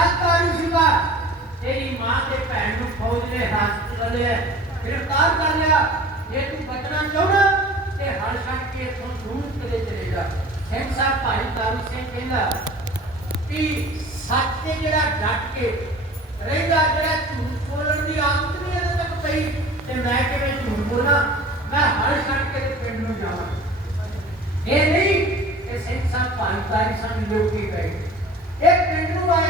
ਜੱਤਾਰੀ ਸਿੰਘਾ ਤੇਰੀ ਮਾਂ ਤੇ ਭੈਣ ਨੂੰ ਫੌਜ ਨੇ ਹਸਪਤਾਲ ਲਿਆ ਗ੍ਰਿਫਤਾਰ ਕਰ ਲਿਆ ਜੇ ਤੂੰ ਬਚਣਾ ਚਾਹੁੰਦਾ ਤੇ ਹਲ ਛੱਡ ਕੇ ਇਥੋਂ ਦੂਰ ਕਦੇ ਚਲੇ ਜਾ ਸਿੰਘ ਸਾਹਿਬ ਭਾਈ ਤਾਰੂ ਸਿੰਘ ਕਹਿੰਦਾ ਕਿ ਸੱਚ ਤੇ ਜਿਹੜਾ ਡਟ ਕੇ ਰਹਿੰਦਾ ਜਿਹੜਾ ਝੂਠ ਬੋਲਣ ਦੀ ਆਦਤ ਨਹੀਂ ਇਹਦੇ ਤੱਕ ਪਈ ਤੇ ਮੈਂ ਕਿਵੇਂ ਝੂਠ ਬੋਲਾਂ ਮੈਂ ਹਲ ਛੱਡ ਕੇ ਤੇ ਪਿੰਡ ਨੂੰ ਜਾਵਾਂ ਇਹ ਨਹੀਂ ਕਿ ਸਿੰਘ ਸਾਹਿਬ ਭਾਈਚਾਰੇ ਸਾਨੂੰ ਲੋਕੀ ਗਏ ਇਹ ਪਿੰਡ ਨੂੰ ਆਏ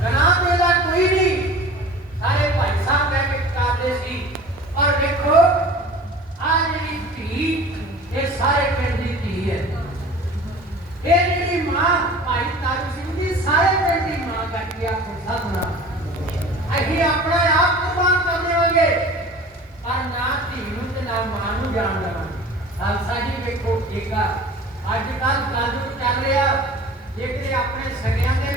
ਗਨਾਹ ਦੇ ਦਾ ਕੋਈ ਨਹੀਂ ਸਾਰੇ ਭਾਈ ਸਾਹਿਬ ਕਹਿ ਕੇ ਕਰਦੇ ਸੀ ਔਰ ਦੇਖੋ ਆ ਜਿਹੜੀ ਧੀ ਇਹ ਸਾਰੇ ਪਿੰਡ ਦੀ ਧੀ ਹੈ ਇਹ ਜਿਹੜੀ ਮਾਂ ਭਾਈ ਤਾਰੂ ਸਿੰਘ ਦੀ ਸਾਰੇ ਪਿੰਡ ਦੀ ਮਾਂ ਬੈਠੀ ਆ ਖੁਸ਼ਾ ਸੁਣਾ ਅਸੀਂ ਆਪਣਾ ਆਪ ਕੁਰਬਾਨ ਕਰ ਦੇਵਾਂਗੇ ਪਰ ਨਾ ਧੀ ਨੂੰ ਤੇ ਨਾ ਮਾਂ ਨੂੰ ਜਾਣ ਦੇਣਾ ਖਾਲਸਾ ਜੀ ਵੇਖੋ ਏਕਾ ਅੱਜ ਕੱਲ ਕਾਨੂੰਨ ਚੱਲ ਰਿਹਾ ਜੇਕਰ ਆਪਣੇ ਸਗਿਆਂ ਦੇ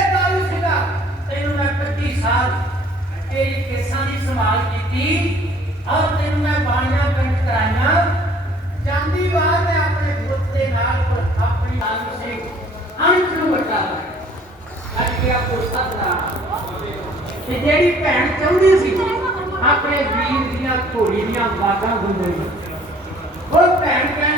ਕੀਤੀ ਔਰ ਤੈਨੂੰ ਮੈਂ ਬਾਣੀਆਂ ਪਿੰਡ ਕਰਾਈਆਂ। ਜਾਂਦੀ ਵਾਰ ਮੈਂ ਆਪਣੇ ਪੁੱਤ ਦੇ ਨਾਲ ਆਪਣੀ ਤਾਰੂ ਸਿੰਘ ਅੰਤ ਨੂੰ ਵਟਾ ਅੱਜ ਗਿਆ ਕੋ ਸਤਨਾ ਤੇ ਜਿਹੜੀ ਭੈਣ ਚਾਹੁੰਦੀ ਸੀ, ਆਪਣੇ ਵੀਰ ਦੀਆਂ, ਘੋੜੀ ਦੀਆਂ ਬਾਗਾਂ ਗੁੰਦਣੀ ਉਹ ਭੈਣ ਕਹਿਣ